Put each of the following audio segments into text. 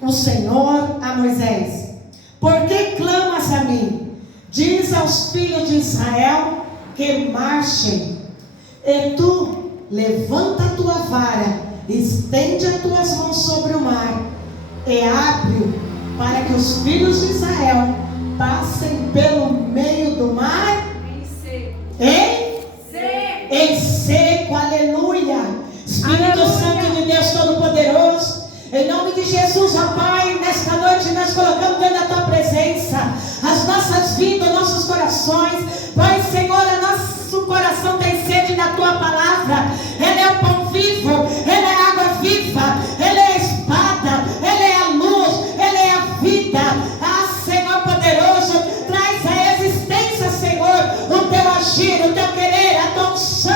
o Senhor a Moisés: por que clamas a mim? Diz aos filhos de Israel que marchem. E tu levanta a tua vara, estende as tuas mãos sobre o mar, e abre-o para que os filhos de Israel passem pelo meio do mar em seco. Aleluia. Espírito Santo de Deus Todo-Poderoso, em nome de Jesus, ó Pai, nesta noite nós colocamos dentro da tua presença as nossas vidas, nossos corações. Pai, Senhor, nosso coração tem sede da tua palavra. Ela é o pão vivo, ela é a água viva, ela é a espada, ela é a luz, ela é a vida. Ah, Senhor poderoso, traz a existência, Senhor, o teu agir, o teu querer, a tua unção,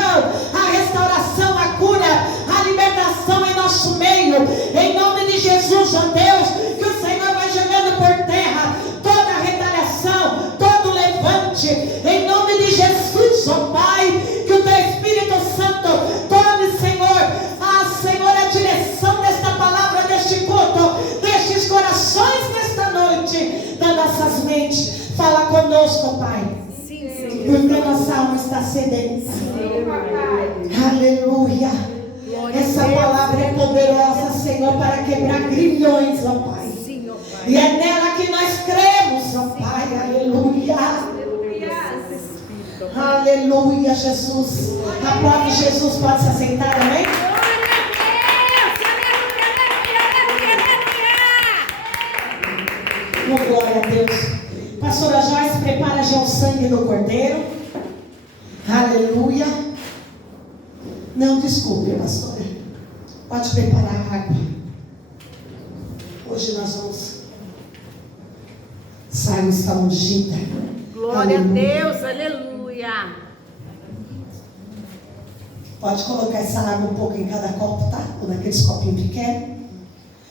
a restauração, a cura, a libertação em nosso meio. Em nome de Jesus, ó Deus, que o Senhor vai jogando por terra toda a retaliação, todo levante. Em nome de Jesus, ó Pai, que o teu Espírito Santo tome, Senhor, a direção desta palavra, deste culto, destes corações nesta noite, das nossas mentes. Fala conosco, Pai. Sim, porque nossa alma está sedenta. Aleluia. Essa palavra é poderosa, Senhor, para quebrar grilhões, ó Pai. E é nela que nós cremos, ó Pai. Aleluia. Aleluia, Jesus. Aplaude Jesus, pode se assentar, amém? Glória a Deus. Pastora Joyce, prepara já o sangue do cordeiro. Aleluia. Não, desculpe, pastora. Pode preparar a água. Hoje nós vamos. Saio está ungida. Glória aleluia. A Deus, aleluia. Pode colocar essa água um pouco em cada copo, tá? Ou naqueles copinhos pequenos.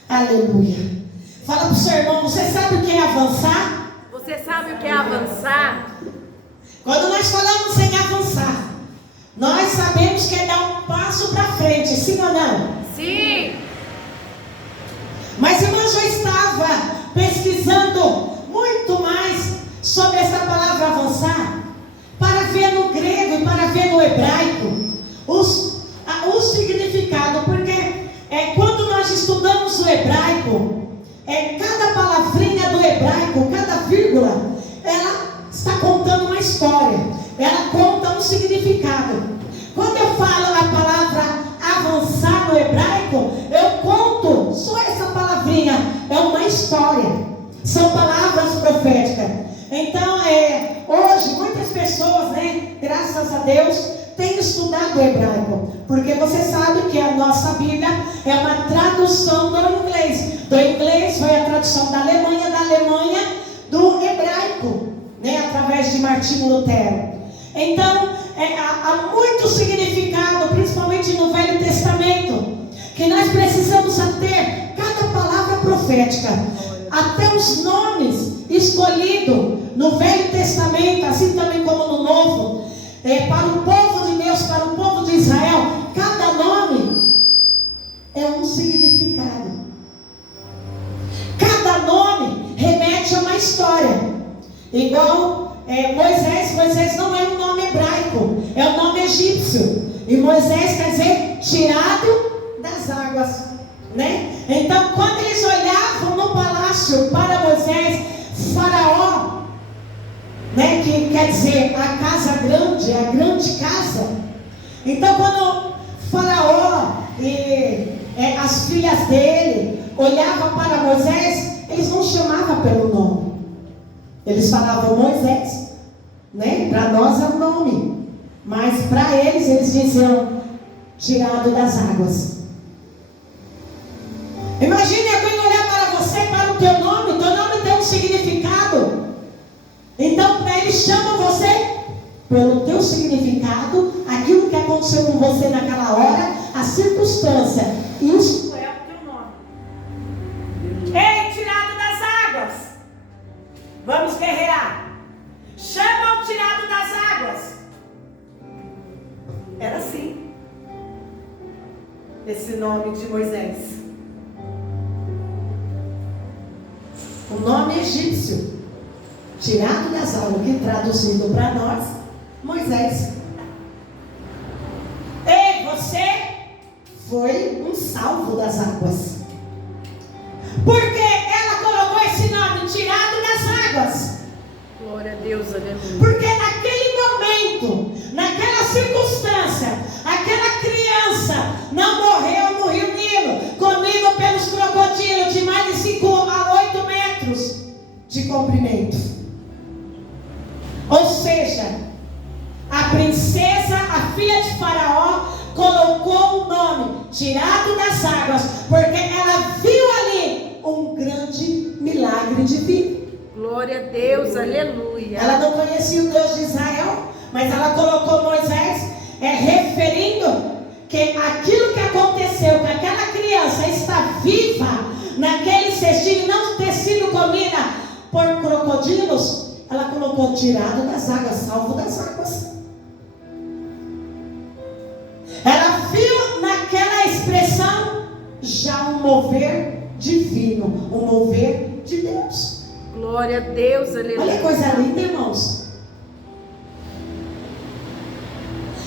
Aleluia. Fala pro seu irmão, você sabe o que é avançar? Você sabe o que é avançar? Quando nós falamos em avançar, nós sabemos que é dar um passo para frente, sim ou não? Sim. Mas irmã, já estava pesquisando muito mais sobre essa palavra avançar, para ver no grego e para ver no hebraico o significado, porque quando nós estudamos o hebraico, cada palavrinha do hebraico, cada vírgula, ela está contando uma história, ela conta um significado. Quando eu falo a palavra avançar no hebraico, eu conto só essa palavrinha, é uma história, são palavras proféticas. Então, hoje muitas pessoas, graças a Deus, têm estudado o hebraico, porque você sabe que a nossa Bíblia é uma tradução do inglês. Do inglês foi a tradução da Alemanha do hebraico, através de Martinho Lutero. Então, há muito significado, principalmente no Velho Testamento, que nós precisamos ter cada palavra profética, até os nomes escolhidos no Velho Testamento, assim também como no Novo, para o povo de Deus, para o povo de Israel, cada nome é um significado. Cada nome remete a uma história. Igual Moisés não é um nome hebraico, é um nome egípcio. E Moisés quer dizer tirado das águas, Então, quando eles olhavam no palácio para Moisés, Faraó, que quer dizer a casa grande, a grande casa. Então, quando Faraó e as filhas dele olhavam para Moisés, eles não chamavam pelo nome, eles falavam Moisés, para nós é o nome, mas para eles diziam tirado das águas. Imagine alguém olhar para você, para o teu nome tem um significado. Então, eles chamam você pelo teu significado, aquilo que aconteceu com você naquela hora, a circunstância. Isso é o teu nome. Ei, tirado das águas, vamos guerrear. Chama o tirado das águas. Era assim, esse nome de Moisés. O nome egípcio, tirado das águas, que traduzindo para nós, Moisés. Ei, você foi um salvo das águas. Por que ela colocou esse nome, tirado das águas? Glória a Deus, aleluia. Porque naquele momento, naquela circunstância, aquela criança não morreu no Rio Nilo, comido pelos crocodilos de mais de 5 a 8 metros de comprimento. Ou seja, a princesa, a filha de Faraó, colocou o nome tirado das águas, porque ela viu ali um grande milagre divino. Glória a Deus, aleluia. Ela não conhecia o Deus de Israel, mas ela colocou Moisés, referindo que aquilo que aconteceu, que aquela criança está viva naquele cestinho, não ter sido comida por crocodilos, ela colocou tirado das águas, salvo das águas. Ela viu naquela expressão já um mover divino, um mover de Deus. Glória a Deus, aleluia. Olha que coisa linda, irmãos.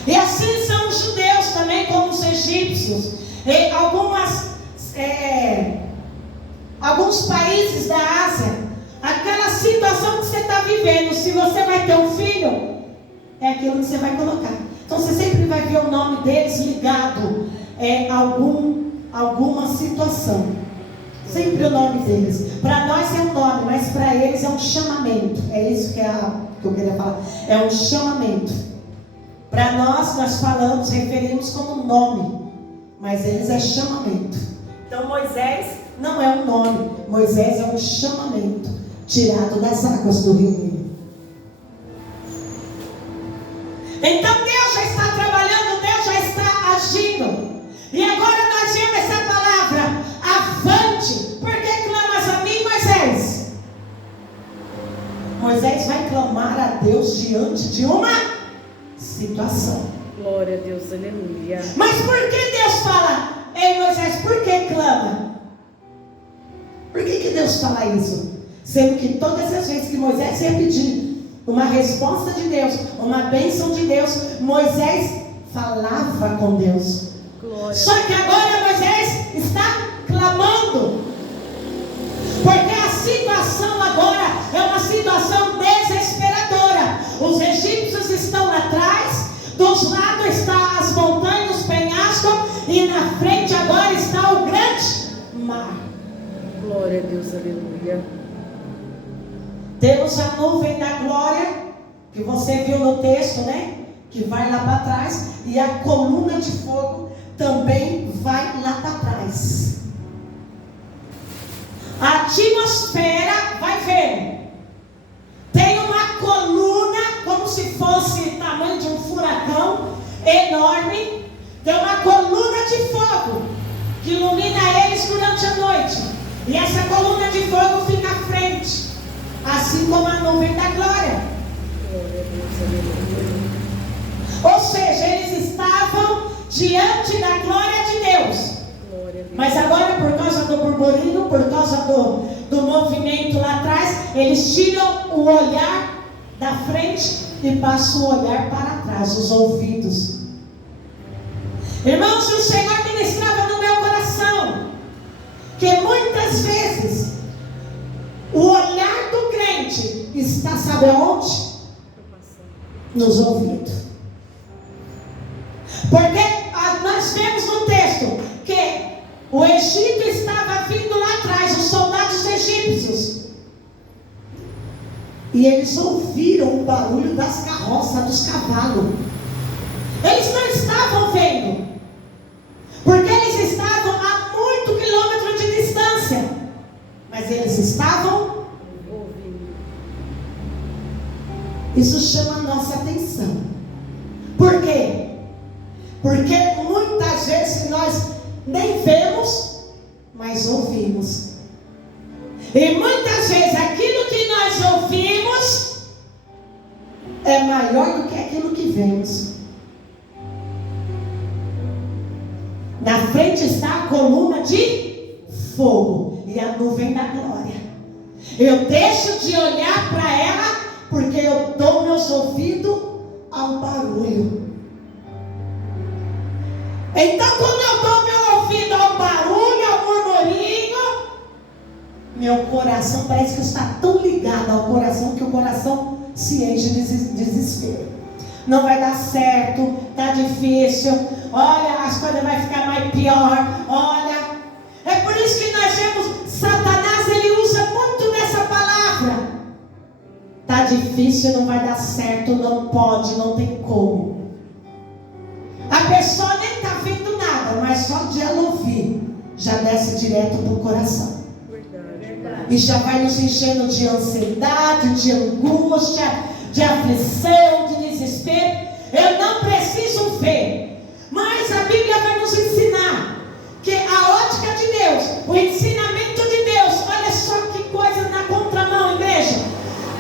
E assim são os judeus também, como os egípcios. Em alguns países da Ásia, aquela situação que você está vivendo, se você vai ter um filho, é aquilo que você vai colocar. Então você sempre vai ver o nome deles ligado a alguma situação. Sempre o nome deles. Para nós é um nome, mas para eles é um chamamento. É isso que eu queria falar. É um chamamento. Para nós falamos, referimos como nome, mas eles é chamamento. Então Moisés não é um nome, Moisés é um chamamento, tirado das águas do Rio Nilo. Então Deus já está trabalhando, Deus já está agindo. E agora nós vemos essa palavra, avante. Por que clamas a mim, Moisés? Moisés vai clamar a Deus diante de uma situação. Glória a Deus, aleluia. Mas por que Deus fala, ei Moisés, por que clama? Por que Deus fala isso? Sendo que todas as vezes que Moisés ia pedir uma resposta de Deus, uma bênção de Deus, Moisés falava com Deus. Glória. Só que agora Moisés está clamando, porque a situação agora é uma situação desesperadora. Os egípcios estão atrás, dos lados estão as montanhas, os penhascos, e na frente agora está o grande mar. Glória a Deus, aleluia. Temos a nuvem da glória, que você viu no texto, né? Que vai lá para trás, e a coluna de fogo também vai lá para trás. A atmosfera, vai ver, tem uma coluna, como se fosse o tamanho de um furacão enorme. Tem uma coluna de fogo que ilumina eles durante a noite. E essa coluna de fogo fica à frente, assim como a nuvem da glória. Glória a Deus, aleluia. Ou seja, eles estavam diante da glória de Deus. Glória a Deus. Mas agora, por causa do burburinho, por causa do movimento lá atrás, eles tiram o olhar da frente e passam o olhar para trás, os ouvidos. Irmãos, o Senhor ministrava no meu coração que muitas vezes o olhar do crente está, sabe aonde? Nos ouvidos. Porque nós vemos no texto que o Egito estava vindo lá atrás, os soldados egípcios, e eles ouviram o barulho das carroças, dos cavalos. Eles não estavam vendo, porque eles estavam a muito quilômetro de distância, mas eles estavam ouvindo. Isso chama a nossa atenção. Por quê? Porque muitas vezes nós nem vemos, mas ouvimos. E muitas vezes aquilo que nós ouvimos é maior do que aquilo que vemos. Na frente está a coluna de fogo e a nuvem da glória. Eu deixo de olhar para ela porque eu dou meus ouvidos ao barulho. Então, quando eu dou meu ouvido ao barulho, ao murmurinho, meu coração parece que está tão ligado ao coração que o coração se enche de desespero. Não vai dar certo, está difícil, olha, as coisas vão ficar mais pior, olha. É por isso que nós vemos Satanás, ele usa muito dessa palavra. Está difícil, não vai dar certo, não pode, não tem como. A pessoa nem está vendo nada, mas só de ela ouvir, já desce direto para o coração. E já vai nos enchendo de ansiedade, de angústia, de aflição, de desespero. Eu não preciso ver, mas a Bíblia vai nos ensinar que a ótica de Deus, o ensinamento de Deus, olha só que coisa na contramão, igreja.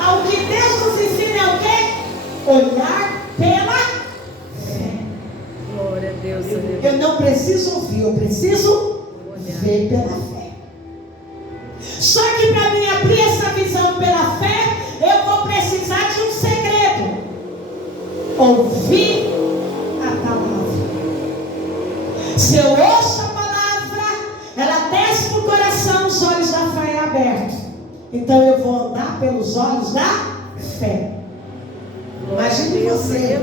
O que Deus nos ensina é o quê? Olhar pela fé. Glória a Deus. Eu não preciso ouvir, eu preciso ver pela fé. Só que para mim abrir essa visão pela fé, eu vou precisar de um segredo: ouvir a palavra. Se eu ouço a palavra, ela desce para o coração, os olhos da fé é abertos. Então eu vou andar pelos olhos da fé. Imagine você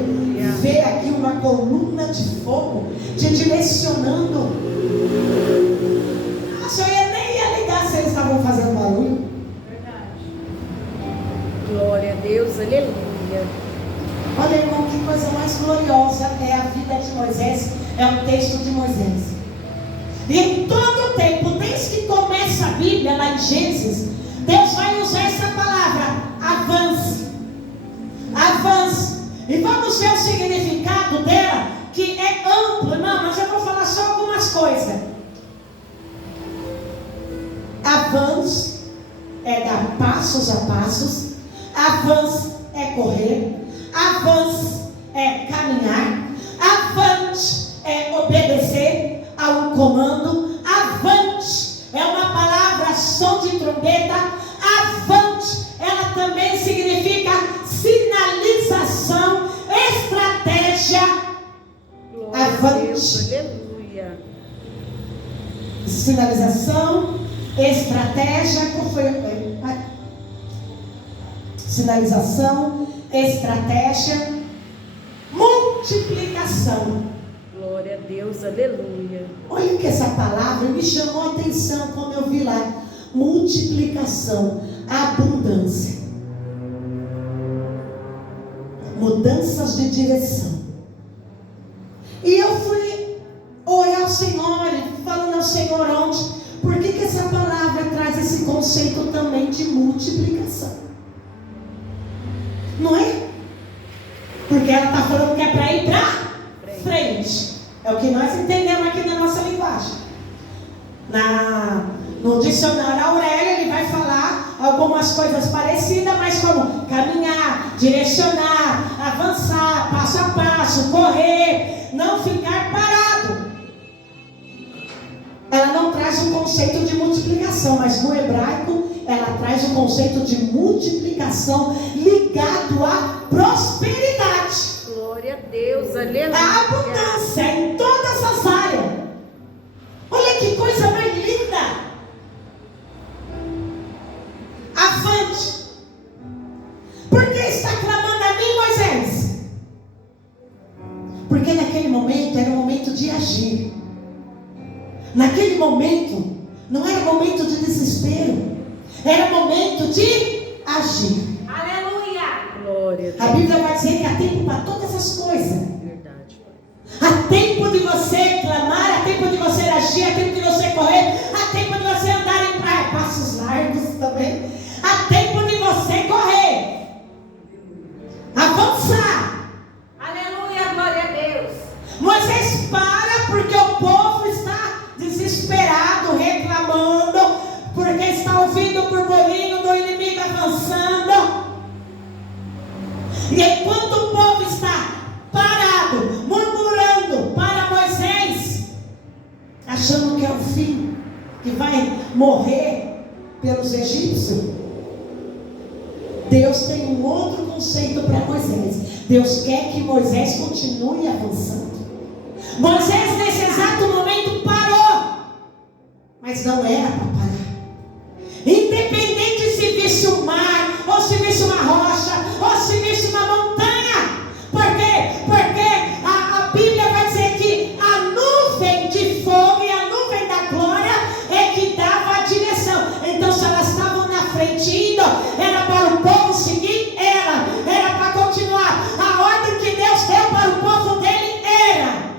ver aqui uma coluna de fogo te direcionando. Nossa, eu nem ia ligar se eles estavam fazendo barulho. Verdade. Glória a Deus, aleluia. Olha, irmão, que coisa mais gloriosa é a vida de Moisés. É um texto de Moisés. E em todo o tempo, desde que começa a Bíblia, lá em Gênesis, Deus vai usar essa palavra: avance. Avance. E vamos ver o significado dela, que é amplo, não, mas eu vou falar só algumas coisas. Avance é dar passos a passos. Avance é correr. Avance é caminhar. Avante é obedecer a um comando. Avante é uma palavra, som de trombeta. Avante, ela também significa sinalização, estratégia. Glória Avante. a Deus, aleluia. Sinalização, estratégia. Qual foi? Sinalização, estratégia, multiplicação. Glória a Deus, aleluia. Olha que essa palavra me chamou a atenção quando eu vi lá: multiplicação, abundância, mudanças de direção. E eu fui orar ao Senhor, falando ao Senhor onde, por que essa palavra traz esse conceito também de multiplicação? Não é? Porque ela está falando que é para ir para frente. É o que nós entendemos aqui na nossa linguagem. No dicionário Aurélio, ele vai falar algumas coisas parecidas, mas como caminhar, direcionar, avançar, passo a passo, correr, não ficar parado. Ela não traz o conceito de multiplicação, mas no hebraico ela traz o conceito de multiplicação ligado à prosperidade. Glória a Deus, aleluia. A abundância em todas as áreas. Olha que coisa mais linda. Avante. Por que está clamando a mim, Moisés? Porque naquele momento era um momento de agir. Naquele momento não era momento de desespero, era momento de agir. Aleluia. Glória a A Deus. Bíblia vai dizer que há tempo para todas as coisas. Verdade. Há tempo de você clamar, há tempo de você agir, há tempo de você correr, há tempo de você andar em passos largos também. Há tempo de você correr, avançar. Aleluia, glória a Deus. Moisés para porque o povo está desesperado, reclamando, porque está ouvindo o burburinho do inimigo avançando. E enquanto o povo está parado, murmurando para Moisés, achando que é o fim, que vai morrer pelos egípcios, Deus tem um outro conceito para Moisés. Deus quer que Moisés continue avançando. Moisés nesse exato momento parou, mas não era para parar. Independente se visse um mar, ou se visse uma rocha, ou se visse uma montanha. Por quê? Porque a Bíblia vai dizer que a nuvem de fogo e a nuvem da glória é que dava a direção. Então se elas estavam na frente indo, era para o povo seguir ela, era para continuar. A ordem que Deus deu para o povo dele era: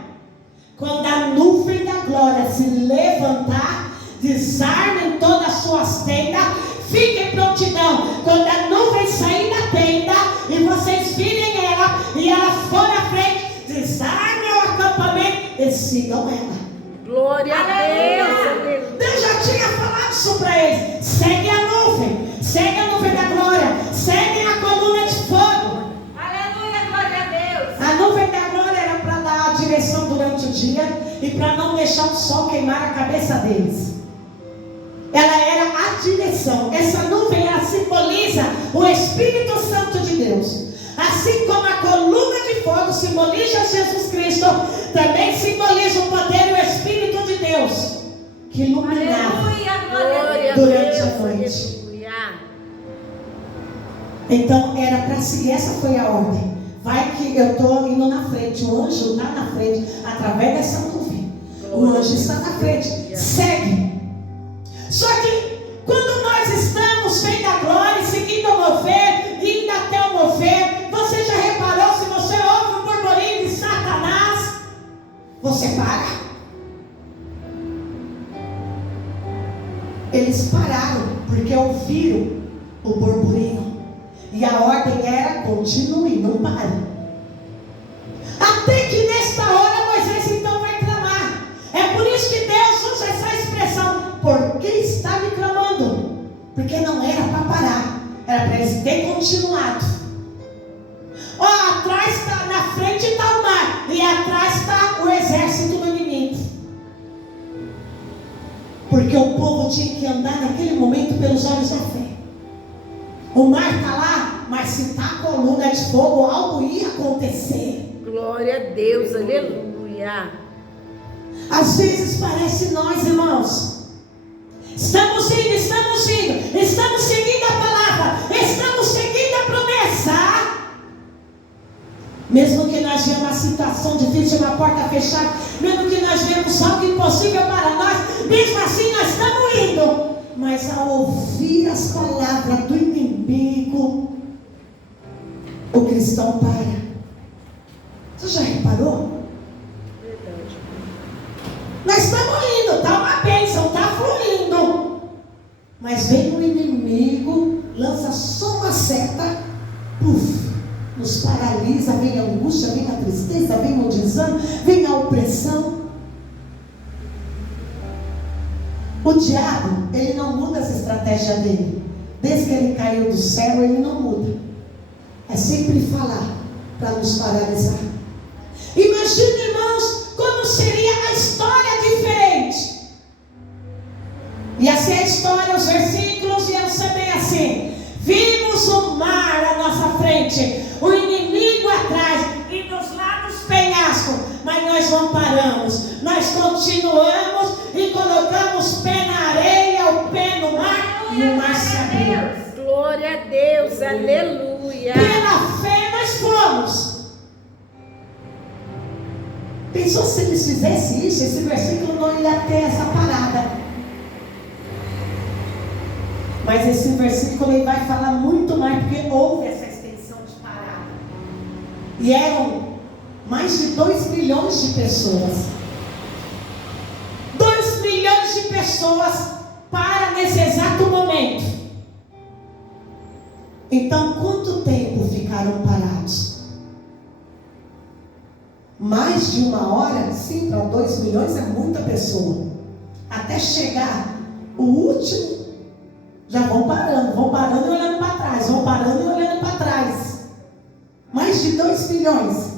quando a nuvem da glória se levantar, desarmem todas as suas tendas, fiquem em prontidão. Quando a nuvem sair da tenda e vocês virem ela e ela for à frente, desarmem o acampamento e sigam ela. Glória a Deus. Deus já tinha falado isso para eles. Segue a nuvem da glória, seguem a coluna de fogo. Aleluia, glória a Deus. A nuvem da glória era para dar a direção durante o dia e para não deixar o sol queimar a cabeça deles. Ela era a direção. Essa nuvem, ela simboliza o Espírito Santo de Deus. Assim como a coluna de fogo simboliza Jesus Cristo, também simboliza o poder e o Espírito de Deus que iluminava Aleluia, glória a Deus. durante a noite. Aleluia. Então era para seguir, essa foi a ordem. Vai que eu estou indo na frente, o anjo está na frente, através dessa nuvem. O anjo está na frente, segue. Só que quando nós estamos vendo a glória, seguindo o mover, indo até o mover, você já reparou, se você ouve o burburinho de Satanás, você para? Eles pararam, porque ouviram o burburinho. E a ordem era: continue, não pare. Até que nesta hora Moisés então vai clamar. É por isso que Deus usa essa expressão: por que está me clamando? Porque não era para parar, era para eles terem continuado. Ó, atrás está, na frente está o mar, e atrás está o exército do inimigo. Porque o povo tinha que andar naquele momento pelos olhos da fé. O mar está lá, mas se está a coluna de fogo, algo ia acontecer. Glória a Deus, aleluia. Às vezes parece nós, irmãos, estamos indo, estamos seguindo a palavra, estamos seguindo a promessa. Mesmo que nós vemos uma situação difícil, uma porta fechada, mesmo que nós vemos algo impossível para nós, mesmo assim nós estamos indo. Mas ao ouvir as palavras do inimigo, o cristão para. Você já reparou? Verdade. Nós estamos indo, está uma bênção, está fluindo. Mas vem o inimigo, lança só uma seta, puf, nos paralisa, vem a angústia, vem a tristeza, vem o desânimo, vem a opressão. O diabo, ele não muda essa estratégia dele. Desde que ele caiu do céu, ele não muda. É sempre falar para nos paralisar. Imagina, irmãos, como seria a história diferente. Ia ser a história, os versículos iam ser bem assim: vimos o mar à nossa frente, o inimigo atrás, e dos lados penhasco, mas nós não paramos, nós continuamos e colocamos pé na areia, o pé no mar, e o mar se abriu. Glória a Deus, aleluia. Pela fé nós fomos. Pensou se eles fizessem isso, esse versículo não ia ter essa parada. Mas esse versículo ele vai falar muito mais, porque houve essa extensão de parada. E eram mais de 2 milhões de pessoas. 2 milhões de pessoas para nesse exato momento. Então, quanto tempo ficaram parados? Mais de 1 hora? Sim, para 2 milhões é muita pessoa. Até chegar o último, já vão parando e olhando para trás, vão parando e olhando para trás. Mais de 2 milhões.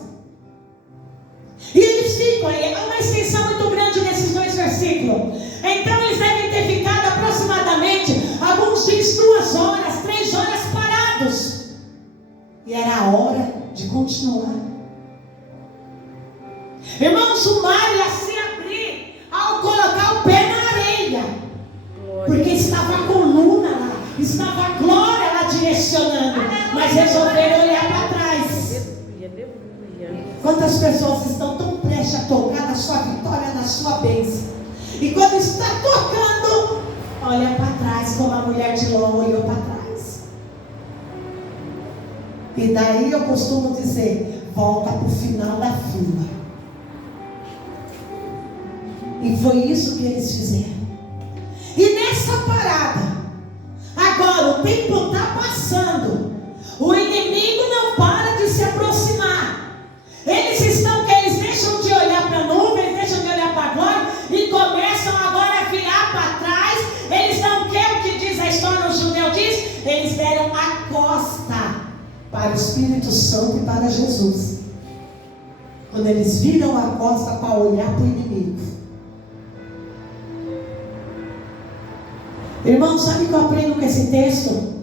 E eles ficam, é uma extensão muito grande nesses 2 versículos. Então eles devem ter ficado aproximadamente, alguns dias, 2 horas, 3 horas parados. E era a hora de continuar. Irmãos, o mar ia se abrir ao colocar o pé na areia. Porque estava a coluna lá, estava a glória lá direcionando. Mas resolveram olhar para trás. Quantas pessoas estão tão prestes a tocar na sua vitória, na sua bênção, e quando está tocando, olha para trás, como a mulher de Ló olhou para trás. E daí eu costumo dizer, volta para o final da fila. E foi isso que eles fizeram. E nessa parada, agora o tempo está passando, o inimigo não para de se aproximar. Eles deixam de olhar para a nuvem, deixam de olhar para a glória e começam agora a virar para trás. Eles não querem o que diz a história, o judeu diz, eles deram a costa para o Espírito Santo e para Jesus. Quando eles viram a costa para olhar para o inimigo. Irmão, sabe o que eu aprendo com esse texto?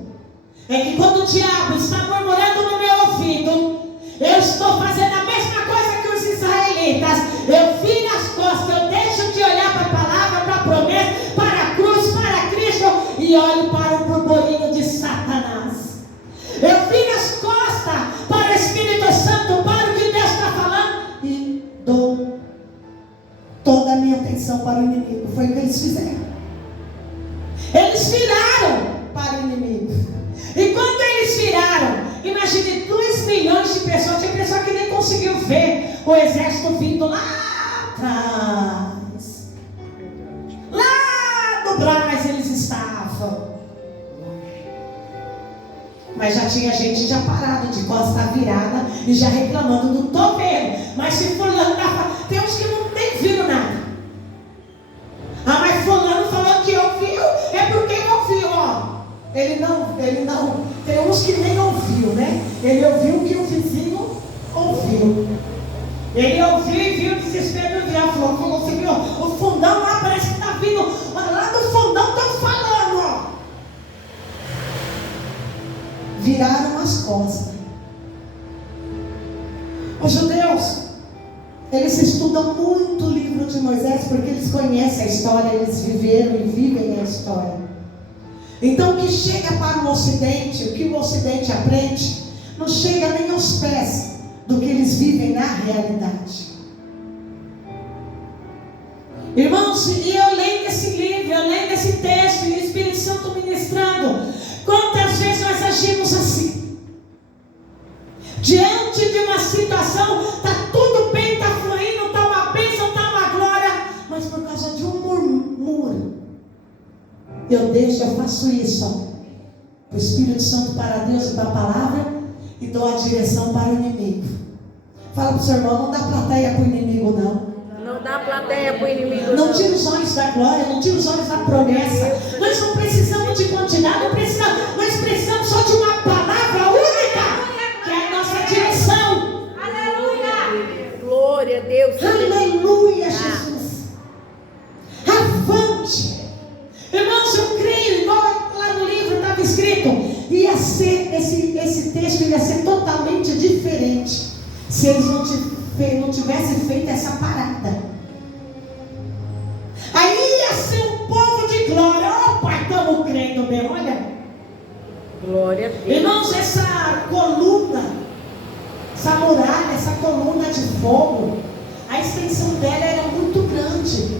É que quando o diabo está murmurando no meu ouvido, eu estou fazendo a mesma coisa que os israelitas. Eu viro as costas, eu deixo de olhar para a palavra, para a promessa, para a cruz, para Cristo, e olho para o burburinho de Satanás. Eu viro as costas para o Espírito Santo, para o que Deus está falando, e dou toda a minha atenção para o inimigo. Foi o que eles fizeram. Eles viraram para o inimigo. E quando eles viraram, imagine 2 milhões de pessoas. Tinha pessoa que nem conseguiu ver o exército vindo lá atrás. Lá no Brás eles estavam. Mas já tinha gente já parado de costa virada e já reclamando, não estou vendo. Mas se fulano tem uns que não nem viram nada. Ah, mas fulano falou que ouviu, é porque ouviu, ó. Ele não, tem uns que nem ouviu, né? Ele ouviu o que o vizinho ouviu. Ele ouviu e viu o desespero do diabo. Falou, você viu, o fundão lá parece que está vindo, lá do fundão estão falando, ó. Viraram as costas. Os judeus, eles estudam muito o livro de Moisés, porque eles conhecem a história, eles viveram e vivem a história. Então o que chega para o Ocidente, o que o Ocidente aprende, não chega nem aos pés do que eles vivem na realidade. Irmãos, e eu leio esse livro, eu leio esse texto, e o Espírito Santo ministrando, quantas vezes nós agimos assim? Diante de uma situação, está tudo bem, está fluindo, está uma bênção, está uma glória, mas por causa de um murmúrio, eu faço isso, ó, o Espírito Santo para Deus e para a palavra, e dou a direção para o inimigo. Fala para o seu irmão, não dá plateia para o inimigo não. Não dá plateia para o inimigo não. Não tira os olhos da glória, não tira os olhos da promessa. Nós não precisamos de quantidade, nós precisamos só de uma palavra única, que é a nossa direção. Aleluia! Glória a Deus. Aleluia, Jesus. Avante. Irmãos, eu creio, igual lá no livro estava escrito, ia ser, esse texto ia ser totalmente diferente se eles não tivessem feito essa parada. Aí ia ser um povo de glória. Ó, Pai, estamos crendo mesmo, olha. Glória a Deus. Irmãos, essa coluna, essa muralha, essa coluna de fogo, a extensão dela era muito grande.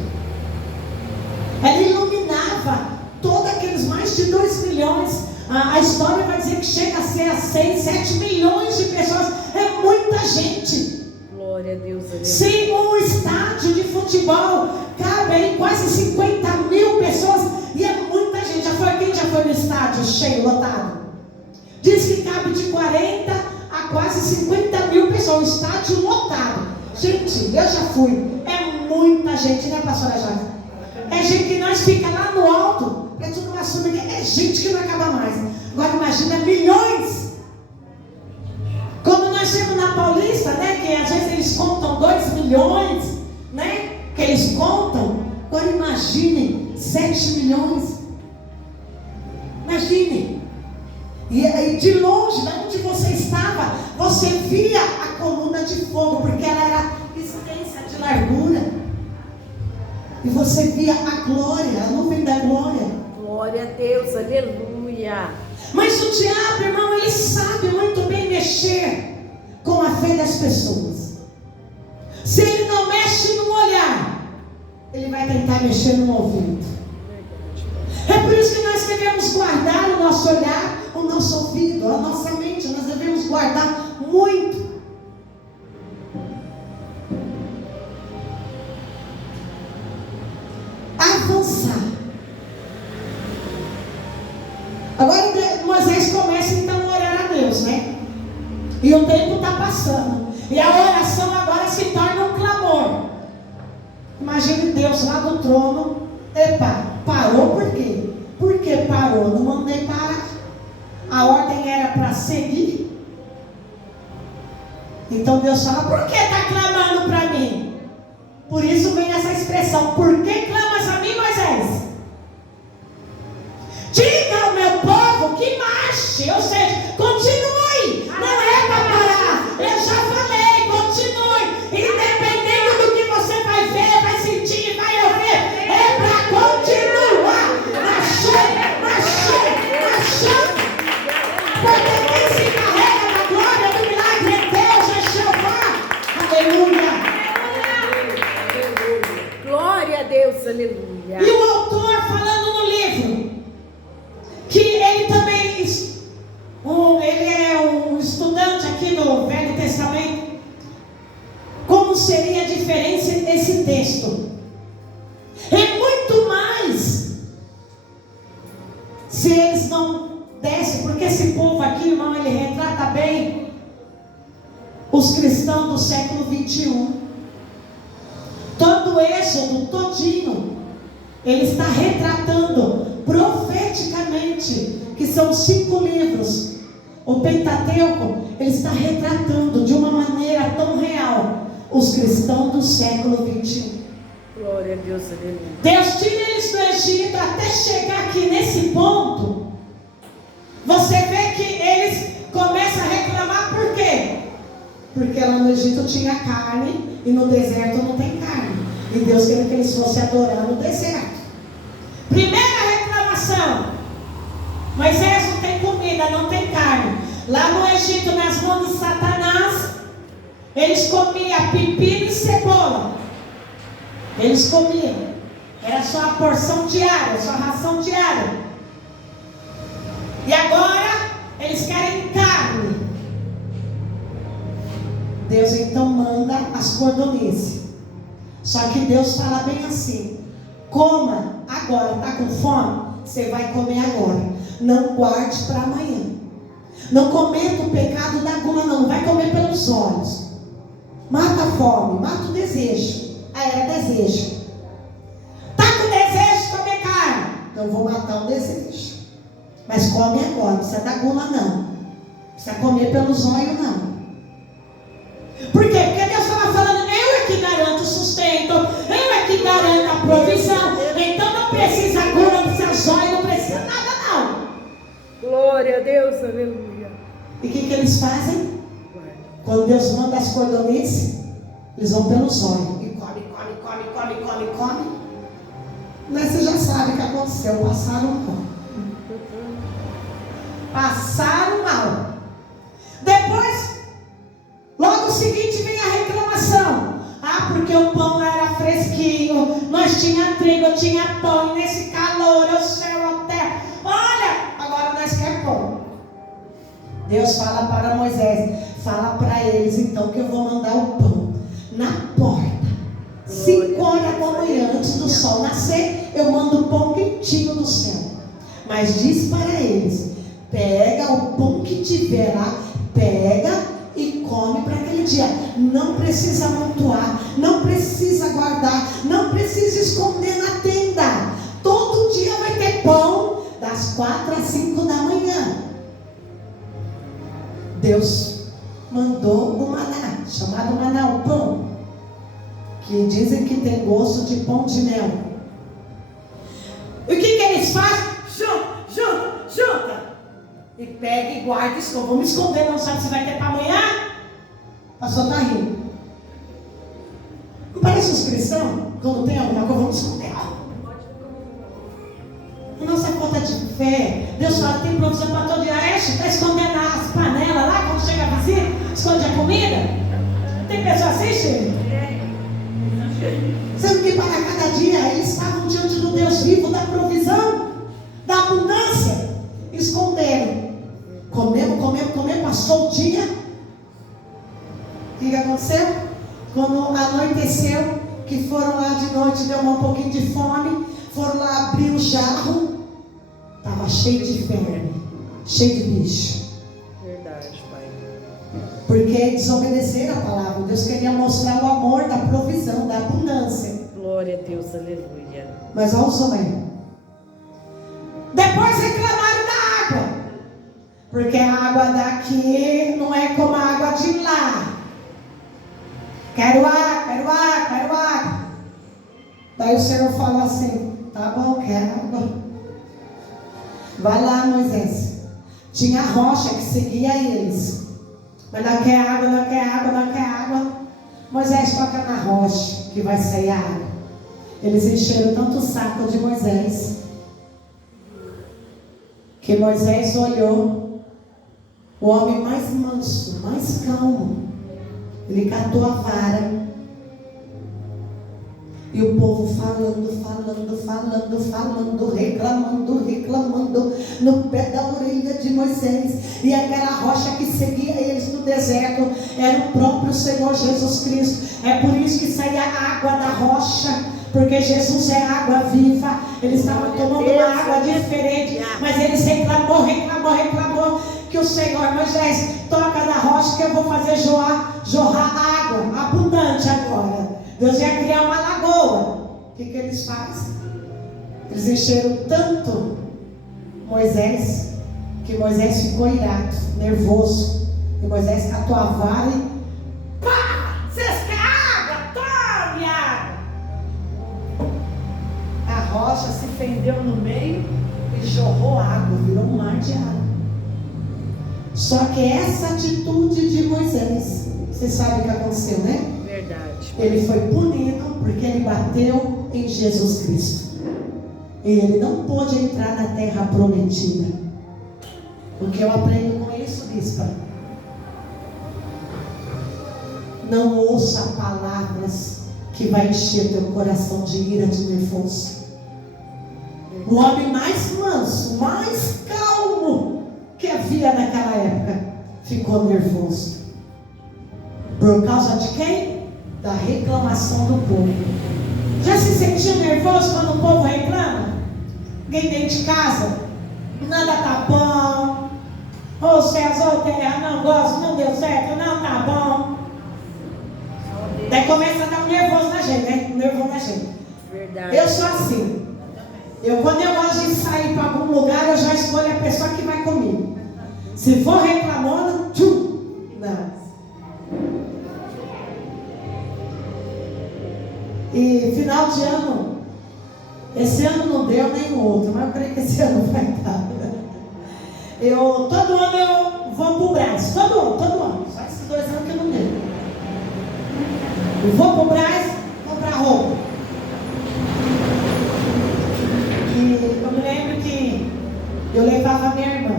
Ela iluminava todos aqueles mais de 2 milhões. A história vai dizer que chega a ser a 6, 7 milhões de pessoas. É muita gente. Glória a Deus. Se um estádio de futebol cabe aí quase 50 mil pessoas, e é muita gente. Quem já foi no estádio cheio, lotado? Diz que cabe de 40 a quase 50 mil pessoas. O estádio lotado. Gente, eu já fui. É muita gente, né, pastora Joyce? É gente que nós fica lá no alto, é tudo uma suma, é gente que não acaba mais. Agora imagina milhões. Quando nós chegamos na Paulista, né, que às vezes eles contam 2 milhões, né, que eles contam. Agora imaginem 7 milhões. Imagine. E aí de longe, de onde você estava, você via a coluna de fogo, porque ela era extensa de largura. E você via a glória, a nuvem da glória. Glória a Deus, aleluia. Mas o diabo, irmão, ele sabe muito bem mexer com a fé das pessoas. Se ele não mexe no olhar, ele vai tentar mexer no ouvido. É por isso que nós devemos guardar o nosso olhar, o nosso ouvido, a nossa mente. Nós devemos guardar muito. Avançar. Agora Moisés começa então a orar a Deus, né? E o tempo está passando. E a oração agora se torna um clamor. Imagine Deus lá do trono. Epa, parou por quê? Por que parou? Não mandei parar. A ordem era para seguir. Então Deus fala, por que está clamando para mim? Por isso vem essa expressão, por que clamas a mim, Moisés? Diga ao meu povo que marche, ou seja, continue, não é para parar, eu já falei, continue, independente do que você vai ver, vai sentir, vai ouvir, é para continuar, marchando, porque quem se carrega na glória do milagre é Deus, é Jeová, aleluia. Glória a Deus, aleluia. E o autor falando no livro, que ele também, ele é um estudante aqui do Velho Testamento, como seria a diferença desse texto? É muito mais, se eles não dessem, porque esse povo aqui, irmão, ele retrata bem os cristãos do século 21. Todo o êxodo, todinho, ele está retratando profeticamente, que são 5 livros. O Pentateuco, ele está retratando de uma maneira tão real os cristãos do século 21. Glória a Deus, aleluia. Deus tira eles do Egito até chegar aqui nesse ponto. Você vê que eles começam a reclamar por quê? Porque lá no Egito tinha carne e no deserto não tem carne. E Deus queria que eles fossem adorar no deserto. Primeira reclamação: Moisés, não tem comida, não tem carne. Lá no Egito, nas mãos de Satanás, eles comiam pepino e cebola. Eles comiam. Era só a porção diária, só a ração diária. E agora, eles querem carne. Deus então manda as cordonices. Só que Deus fala bem assim: coma agora, está com fome? Você vai comer agora. Não guarde para amanhã. Não cometa o pecado da gula, não vai comer pelos olhos. Mata a fome, mata o desejo. Era desejo. Está com desejo de comer carne? Então vou matar o desejo. Mas come agora, não precisa da gula não. Não precisa comer pelos olhos não. Por quê? Porque Deus estava falando, eu é que garanto o sustento, eu é que garanto a provisão. Então não precisa gula, não precisa joia, não precisa nada não. Glória a Deus, aleluia. E o que eles fazem? Quando Deus manda as cordonices, eles vão pelos olhos. E come. Mas você já sabe o que aconteceu. Passaram mal. Passaram mal. Depois, logo o seguinte vem a reclamação. Ah, porque o pão era fresquinho. Nós tinha trigo, tinha pão. E nesse calor, o céu, a terra. Olha, agora nós queremos pão. Deus fala para Moisés, fala para eles então que eu vou mandar o pão na porta. 5 horas da manhã, antes do sol nascer, eu mando o pão quentinho do céu. Mas diz para eles, pega o pão que tiver lá, pega e come para aquele dia. Não precisa amontoar, não precisa guardar, não precisa esconder na tenda. Todo dia vai ter pão, das 4 às 5 da manhã. Deus mandou o maná, chamado maná, o pão, que dizem que tem gosto de pão de mel. E o que eles fazem? Junta. E pega e guarda e esconde. Vamos esconder, não sabe se vai ter para amanhã? O pastor está rindo. Não parece os cristãos? Quando tem alguma coisa, vamos esconder. A nossa falta de fé. Deus fala, tem provisão para todo dia. Está escondendo as panelas lá, quando chega a visita, esconde a comida. Tem pessoa assim, Chico? Sendo que para cada dia eles estavam diante do Deus vivo, da provisão, da abundância. Esconderam. Comemos, passou o dia. O que aconteceu? Quando anoiteceu, que foram lá de noite, deu um pouquinho de fome, foram lá abrir o jarro, estava cheio de verme, cheio de bicho. Verdade, Pai. Porque desobedeceram a palavra. Deus queria mostrar o amor da provisão, da abundância. Glória a Deus, aleluia. Mas olha os homens. Depois reclamaram da água, porque a água daqui não é como a água de lá. Quero água. Daí o Senhor falou assim, tá bom, quero água. Vai lá, Moisés. Tinha a rocha que seguia eles. Mas não quer água. Moisés toca na rocha, que vai sair a água. Eles encheram tanto o saco de Moisés, que Moisés olhou, o homem mais manso, mais calmo. Ele catou a vara. E o povo falando, reclamando no pé da orelha de Moisés. E aquela rocha que seguia eles no deserto era o próprio Senhor Jesus Cristo. É por isso que saía água da rocha, porque Jesus é água viva. Eles estavam tomando uma água diferente, mas eles reclamou que o Senhor, Moisés, toca na rocha que eu vou fazer jorrar água abundante agora. Deus ia criar uma lagoa. O que eles fazem? Eles encheram tanto Moisés, que Moisés ficou irado, nervoso. E Moisés catou a vara e pá! Vocês querem água? Tome água! A rocha se fendeu no meio e jorrou água, virou um mar de água. Só que essa atitude de Moisés, você sabe o que aconteceu, né? Verdade. Ele foi punido porque ele bateu em Jesus Cristo. E ele não pôde entrar na terra prometida. O que eu aprendo com isso, bispa? Não ouça palavras que vai encher teu coração de ira, de nervoso. O homem mais manso, mais calmo que havia naquela época, ficou nervoso. Por causa de quem? Da reclamação do povo. Já se sentiu nervoso quando o povo reclama? Alguém dentro de casa? Nada tá bom. Ô céus, ô terra, não gosto, não deu certo, não tá bom. Daí começa a dar um nervoso na gente, né? Um nervoso na gente. Verdade. Eu sou assim. Quando eu gosto de sair para algum lugar, eu já escolho a pessoa que vai comigo. Se for reclamando, não. E final de ano, esse ano não deu nem o outro, mas eu creio que esse ano vai dar. Todo ano eu vou pro Brás, todo ano, só esses 2 anos que eu não dei. Eu vou pro Brás comprar roupa. E eu me lembro que eu levava a minha irmã.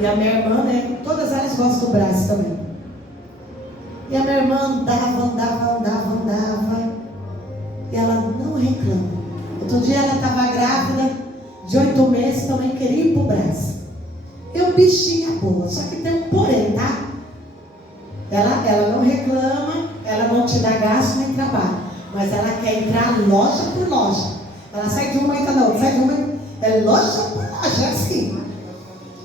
E a minha irmã, né, todas elas gostam do Brás também. E a minha irmã andava. E ela não reclama. Outro dia ela estava grávida, de 8 meses, também queria ir para o Brás. Eu bichinha boa, só que tem um porém, tá? Ela não reclama, ela não te dá gasto nem trabalho. Mas ela quer entrar loja por loja. Ela sai de uma e entra na outra, sai de uma e... É loja por loja, é assim.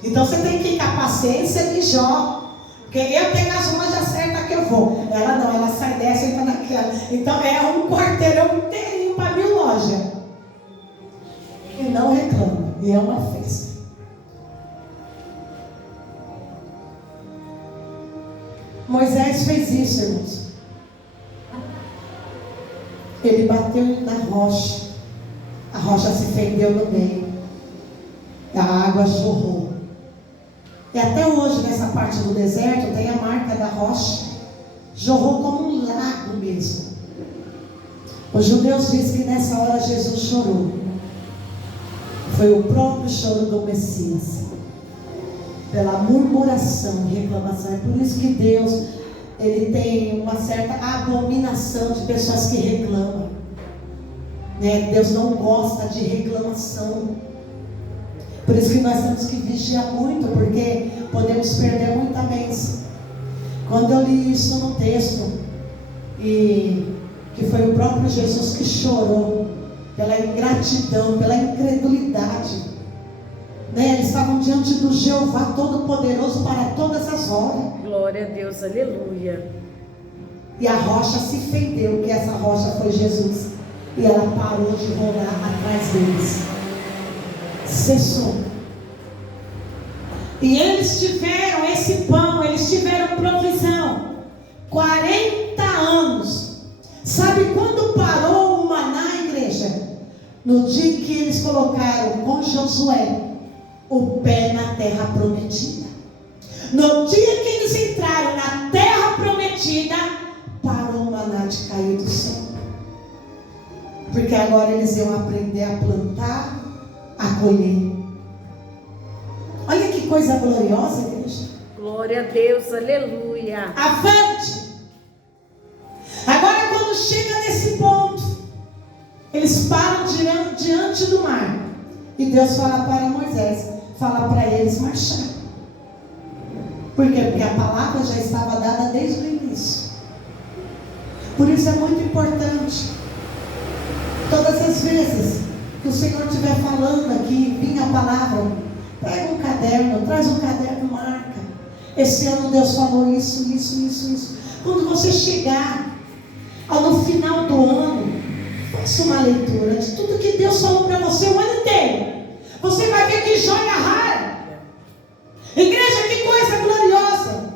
Então você tem que ir com a paciência de Jó. Porque eu tenho as lojas certas que eu vou. Ela não, ela sai dessa e entra naquela. Então é um quarteirão inteirinho para 1000 lojas. E não reclama. E é uma festa. Moisés fez isso, irmãos. Ele bateu na rocha. A rocha se fendeu no meio. A água jorrou. E até hoje, nessa parte do deserto, tem a marca da rocha. Jorrou como um lago mesmo. Os judeus dizem que nessa hora Jesus chorou. Foi o próprio choro do Messias. Pela murmuração e reclamação. É por isso que Deus, Ele tem uma certa abominação de pessoas que reclamam. Deus não gosta de reclamação. Por isso que nós temos que vigiar muito, porque podemos perder muita bênção. Quando eu li isso no texto, e que foi o próprio Jesus que chorou pela ingratidão, pela incredulidade, eles estavam diante do Jeová Todo-Poderoso para todas as horas. Glória a Deus, aleluia. E a rocha se fendeu, que essa rocha foi Jesus. E ela parou de rolar atrás deles. Cessou. E eles tiveram esse pão, eles tiveram provisão. 40 anos. Sabe quando parou o maná, igreja? No dia que eles colocaram com Josué o pé na terra prometida. No dia que eles entraram na terra prometida, parou o maná de cair do céu. Porque agora eles iam aprender a plantar, a colher. Olha que coisa gloriosa, igreja. Glória a Deus, aleluia. Avante. Agora quando chega nesse ponto, eles param diante do mar. E Deus fala para Moisés, fala para eles marchar. Por quê? Porque a palavra já estava dada desde o início. Por isso é muito importante, todas as vezes que o Senhor estiver falando aqui, vinha a palavra, pega um caderno, traz um caderno, marca. Esse ano Deus falou isso. Quando você chegar no final do ano, faça uma leitura de tudo que Deus falou para você o ano inteiro. Você vai ver que joia rara. Igreja, que coisa gloriosa.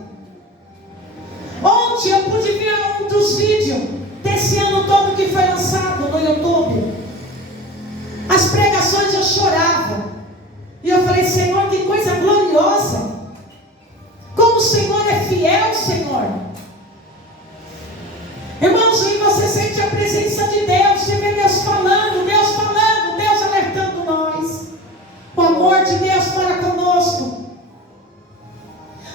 Ontem eu pude ver um dos vídeos desse ano todo que foi lançado no YouTube. As pregações eu chorava. E eu falei, Senhor, que coisa gloriosa. Como o Senhor é fiel, Senhor. Irmãos, aí você sente a presença de Deus. Você vê Deus falando, Deus alertando nós. O amor de Deus para conosco.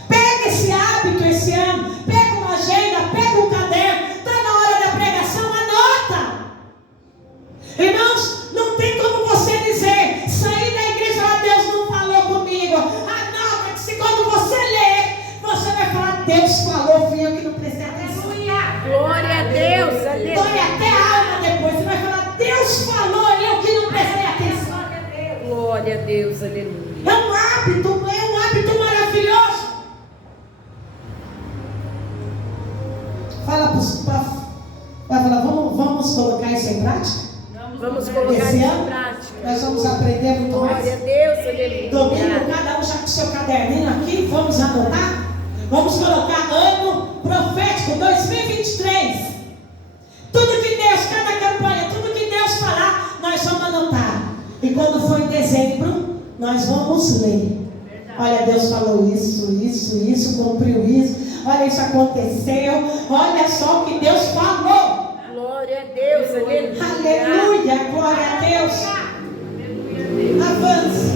Pega esse hábito esse ano. Pega uma agenda, pega um caderno. Está na hora da pregação, anota. Irmãos, não tem como você dizer, sair da igreja, Deus não falou comigo. Anota que se quando você ler, você vai falar, Deus falou, fui eu que não prestei atenção. Glória a Deus, aleluia. Dói até a alma depois. Você vai falar, Deus falou, eu que não prestei atenção. Glória a Deus, aleluia. É um hábito maravilhoso. Fala vai falar, vamos colocar isso em prática? Vamos colocar Esse isso ano, em prática. nós vamos aprender muito Glória mais. a Deus, aleluia. Domingo, cada um já com seu caderninho aqui, vamos anotar. Vamos colocar ano profético 2023. Tudo que Deus, cada campanha, tudo que Deus falar, nós vamos anotar. E quando for em dezembro, nós vamos ler. Olha, Deus falou isso, cumpriu isso. Olha, isso aconteceu. Olha só o que Deus falou. Glória a Deus, aleluia. Aleluia, glória a Deus. Avance.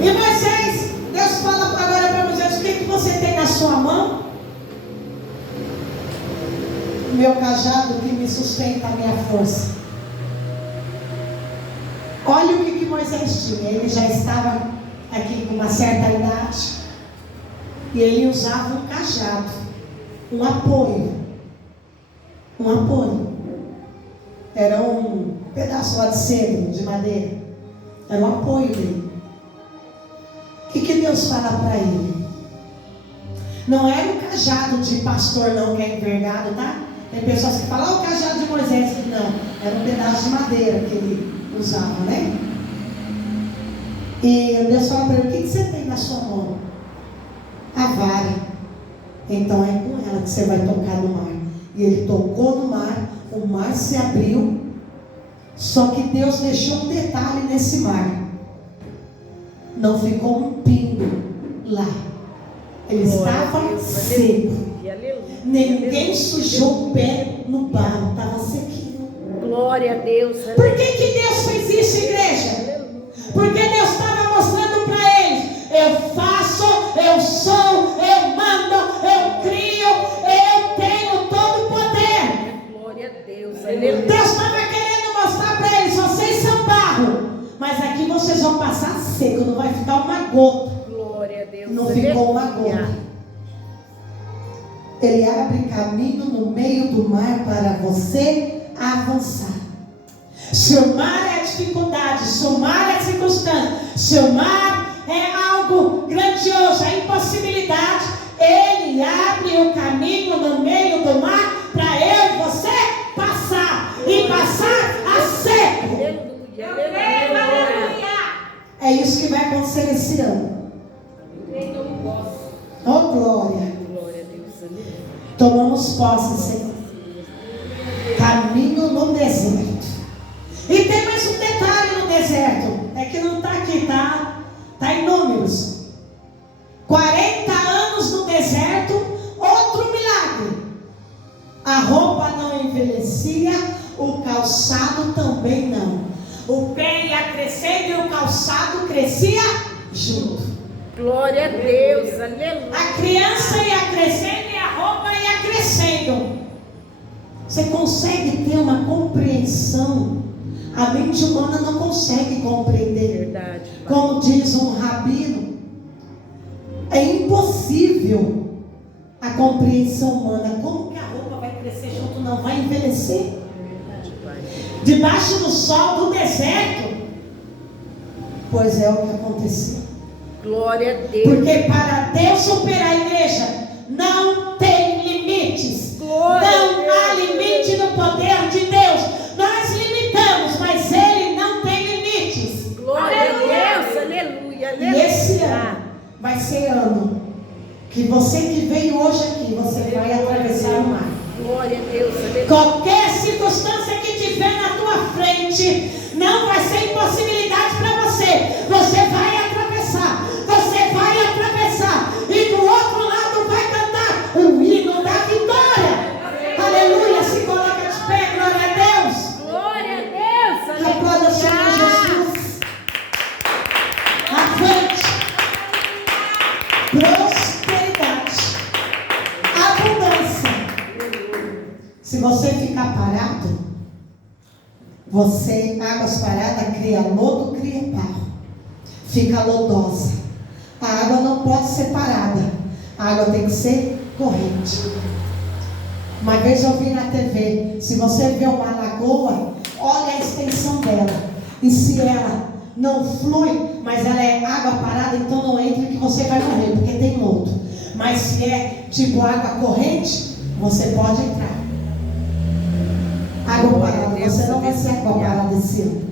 E Moisés, Deus fala agora para Moisés, o que você tem na sua mão? Meu cajado que me sustenta a minha força. Olha o que Moisés tinha. Ele já estava aqui com uma certa idade. E ele usava um cajado, um apoio. Era um pedaço lá de cedro, de madeira. Era o apoio dele. O que Deus fala para ele? Não era o cajado de pastor não, que é envergado, tá? Tem pessoas que falam, o cajado de Moisés. Não, era um pedaço de madeira que ele usava, né? E Deus fala para ele, o que você tem na sua mão? A vara. Então é com ela que você vai tocar no mar. E ele tocou no mar, o mar se abriu. Só que Deus deixou um detalhe nesse mar. não ficou um pingo lá. Ele estava seco. Ninguém sujou o pé no barro, estava sequinho. Glória a Deus. Por que Deus fez isso, igreja? Porque Deus estava mostrando para eles: eu faço, eu sou, eu mando, eu crio, eu tenho todo o poder. Glória a Deus. Aleluia. Deus estava querendo mostrar para eles: vocês são barro, mas aqui vocês vão passar seco, não vai ficar uma gota. Glória a Deus. Não ficou uma gota. Ele abre caminho no meio do mar para você avançar. Se o mar é a dificuldade, se o mar é a circunstância, se o mar é algo grandioso, a impossibilidade, Ele abre o caminho no meio do mar para eu e você passar, e passar a seco. É isso que vai acontecer esse ano. Oh, glória. Tomamos posse, Senhor. Caminho no deserto. E tem mais um detalhe no deserto. É que não está aqui, está em Números. 40 anos no deserto, outro milagre. A roupa não envelhecia, o calçado também não. O pé ia crescendo e o calçado crescia junto. Glória a Deus, aleluia. A criança ia crescendo e a roupa ia crescendo. Você consegue ter uma compreensão? A mente humana não consegue compreender. Verdade. Como diz um rabino, é impossível a compreensão humana. Como que a roupa vai crescer junto? Não vai envelhecer. Debaixo do sol do deserto. Pois é o que aconteceu. Glória a Deus. Porque para Deus operar a igreja, não tem limites. Glória Não a há Deus. limite no poder de Deus. Nós limitamos, mas Ele não tem limites. Glória a Deus, aleluia, aleluia. E esse ano vai ser ano que você que veio hoje aqui, você vai atravessar o mar. Glória a Deus, aleluia. Qualquer circunstância que tiver na tua frente, não vai ser impossibilidade para você. Você vai atravessar. Você vai atravessar. E do outro lado vai cantar o hino da vitória. Aleluia. Se coloca de pé, glória a Deus. Glória a Deus, Aplauda o Senhor aleluia. Jesus. Avante. Prosperidade. Abundância. Se você ficar parado, águas paradas cria lodo, cria barro. Fica lodosa. A água não pode ser parada. A água tem que ser corrente. Uma vez eu vi na TV, se você vê uma lagoa, olha a extensão dela. E se ela não flui, mas ela é água parada, então não entre que você vai morrer, porque tem lodo. Mas se é tipo água corrente, você pode entrar. Água parada, você não vai ser água parada esse ano.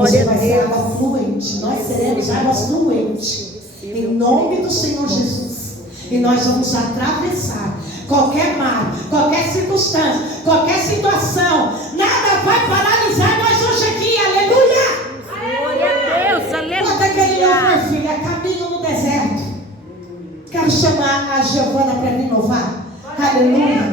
Você vai ser água fluente. Nós seremos águas fluentes. Em nome do Senhor Jesus. E nós vamos atravessar qualquer mar, qualquer circunstância, qualquer situação. Nada vai paralisar nós hoje aqui. Aleluia! Glória a Deus, Bota aquele louvor, aleluia. filha. Caminho no deserto. Quero chamar a Giovana para me louvar. Aleluia.